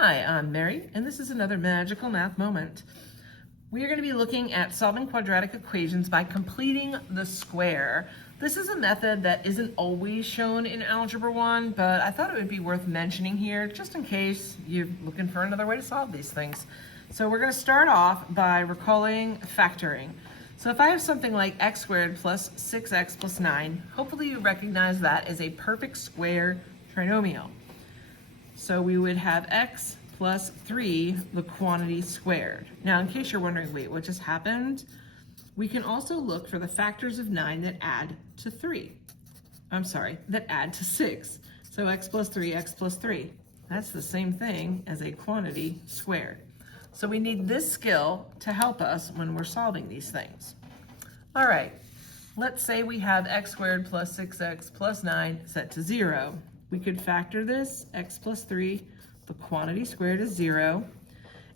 Hi, I'm Mary, and this is another magical math moment. We are going to be looking at solving quadratic equations by completing the square. This is a method that isn't always shown in Algebra 1, but I thought it would be worth mentioning here just in case you're looking for another way to solve these things. So we're going to start off by recalling factoring. So if I have something like x squared plus 6x plus 9, hopefully you recognize that as a perfect square trinomial. So we would have x plus 3, the quantity squared. Now, in case you're wondering, wait, what just happened? We can also look for the factors of 9 that add to 3. That add to 6. So x plus 3, x plus 3. That's the same thing as a quantity squared. So we need this skill to help us when we're solving these things. All right, let's say we have x squared plus 6x plus 9 set to 0. We could factor this, x plus 3, the quantity squared is 0.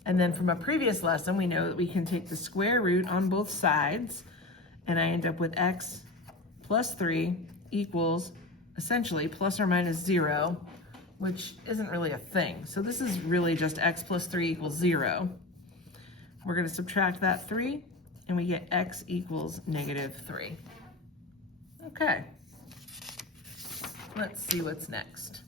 And then from a previous lesson, we know that we can take the square root on both sides, and I end up with x plus 3 equals essentially plus or minus 0, which isn't really a thing. So this is really just x plus 3 equals 0. We're going to subtract that 3, and we get x equals negative 3. Okay. Let's see what's next.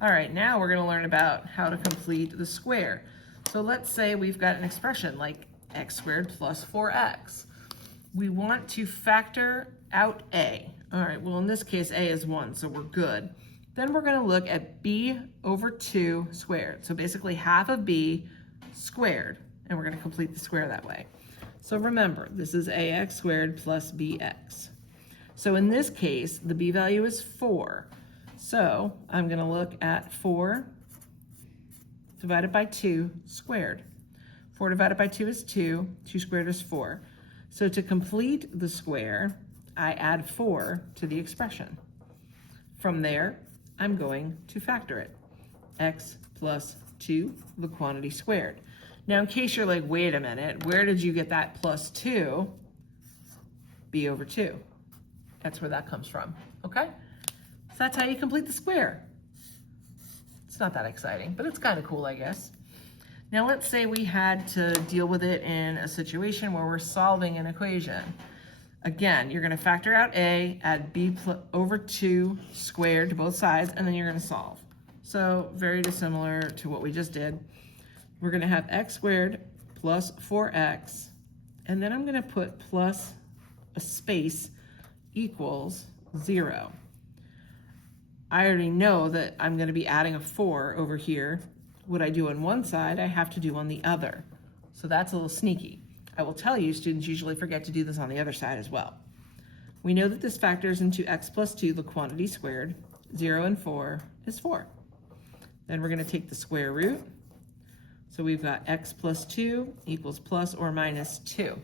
All right, now we're going to learn about how to complete the square. So let's say we've got an expression like x squared plus 4x. We want to factor out a. All right, well in this case a is 1, so we're good. Then we're going to look at b over 2 squared. So basically half of b squared, and we're going to complete the square that way. So remember, this is ax squared plus bx. So in this case, the b value is 4. So I'm going to look at 4 divided by 2 squared. 4 divided by 2 is 2. 2 squared is 4. So to complete the square, I add 4 to the expression. From there, I'm going to factor it. X plus 2, the quantity squared. Now, in case you're like, wait a minute, where did you get that plus 2? B over 2. That's where that comes from, okay? So that's how you complete the square. It's not that exciting, but it's kind of cool, I guess. Now let's say we had to deal with it in a situation where we're solving an equation. Again, you're gonna factor out a, add b over 2 squared to both sides, and then you're gonna solve. So very dissimilar to what we just did. We're gonna have x squared plus 4x, and then I'm gonna put plus a space equals 0. I already know that I'm going to be adding a 4 over here. What I do on one side, I have to do on the other. So that's a little sneaky. I will tell you, students usually forget to do this on the other side as well. We know that this factors into x plus 2, the quantity squared. 0 and 4 is 4. Then we're going to take the square root. So we've got x plus 2 equals plus or minus 2.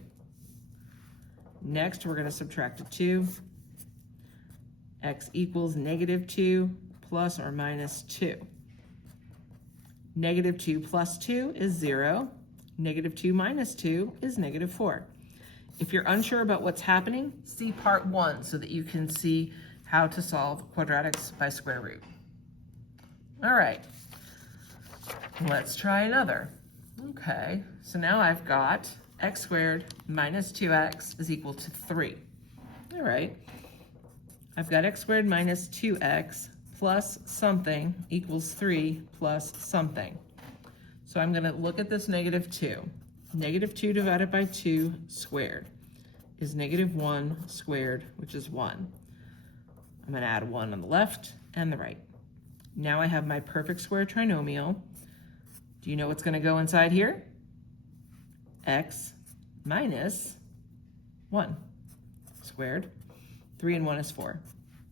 Next, we're going to subtract a 2. X equals negative 2 plus or minus 2. Negative 2 plus 2 is 0. Negative 2 minus 2 is negative 4. If you're unsure about what's happening, see part 1 so that you can see how to solve quadratics by square root. All right, let's try another. Okay, so now I've got x squared minus 2x is equal to 3. All right. I've got x squared minus 2x plus something equals 3 plus something. So I'm going to look at this negative 2. Negative 2 divided by 2 squared is negative 1 squared, which is 1. I'm going to add 1 on the left and the right. Now I have my perfect square trinomial. Do you know what's going to go inside here? X minus 1 squared. 3 and 1 is 4.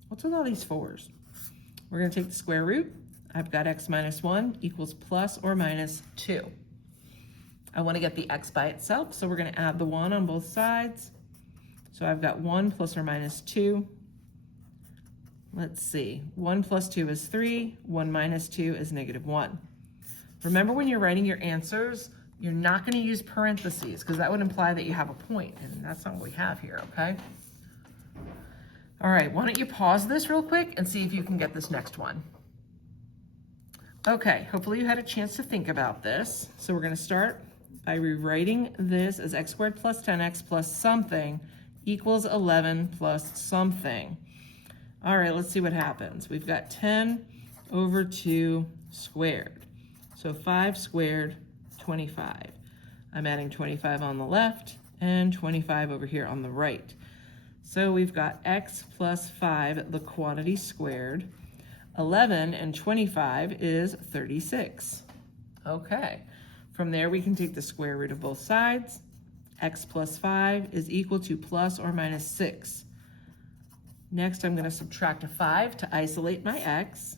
What's with all these 4s? We're going to take the square root. I've got x minus 1 equals plus or minus 2. I want to get the x by itself, so we're going to add the 1 on both sides. So I've got 1 plus or minus 2. Let's see. 1 plus 2 is 3. 1 minus 2 is negative 1. Remember, when you're writing your answers, you're not going to use parentheses because that would imply that you have a point, and that's not what we have here, okay? All right, why don't you pause this real quick and see if you can get this next one. Okay, hopefully you had a chance to think about this. So we're going to start by rewriting this as x squared plus 10x plus something equals 11 plus something. All right, let's see what happens. We've got 10 over 2 squared. So 5 squared, 25. I'm adding 25 on the left and 25 over here on the right. So we've got x plus 5, the quantity squared. 11 and 25 is 36. Okay, from there we can take the square root of both sides. X plus 5 is equal to plus or minus 6. Next, I'm going to subtract a 5 to isolate my x.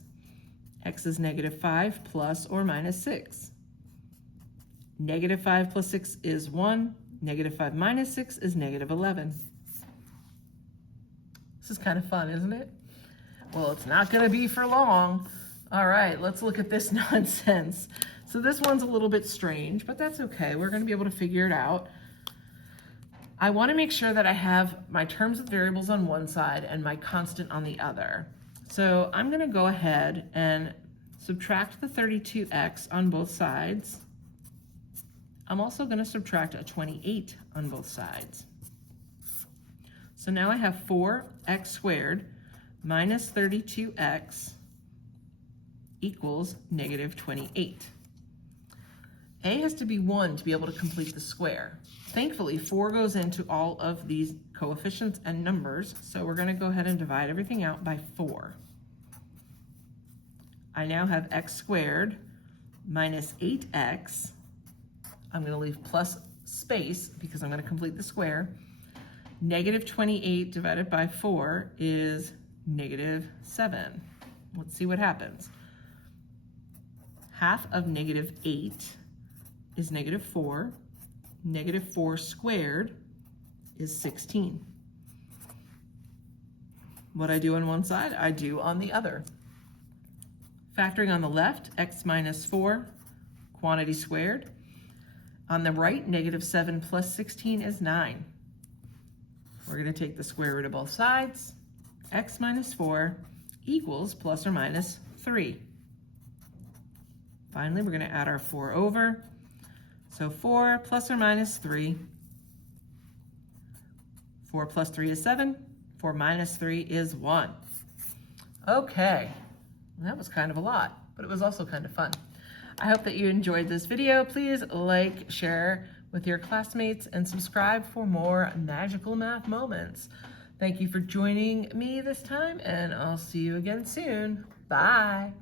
X is negative 5 plus or minus 6. Negative 5 plus 6 is 1. Negative 5 minus 6 is negative 11. This is kind of fun, isn't it? Well, it's not going to be for long. All right, let's look at this nonsense. So this one's a little bit strange, but that's okay. We're going to be able to figure it out. I want to make sure that I have my terms of variables on one side and my constant on the other. So I'm going to go ahead and subtract the 32x on both sides. I'm also going to subtract a 28 on both sides. So now I have 4x squared minus 32x equals negative 28. A has to be 1 to be able to complete the square. Thankfully, 4 goes into all of these coefficients and numbers, so we're going to go ahead and divide everything out by 4. I now have x squared minus 8x. I'm going to leave plus space because I'm going to complete the square. Negative 28 divided by 4 is negative 7. Let's see what happens. Half of negative 8 is negative 4. Negative 4 squared is 16. What I do on one side, I do on the other. Factoring on the left, x minus 4, quantity squared. On the right, negative 7 plus 16 is 9. We're going to take the square root of both sides. X minus 4 equals plus or minus 3. Finally, we're going to add our 4 over. So 4 plus or minus 3. 4 plus 3 is 7. 4 minus 3 is 1. Okay, that was kind of a lot, but it was also kind of fun. I hope that you enjoyed this video. Please like, share with your classmates, and subscribe for more magical math moments. Thank you for joining me this time, and I'll see you again soon. Bye.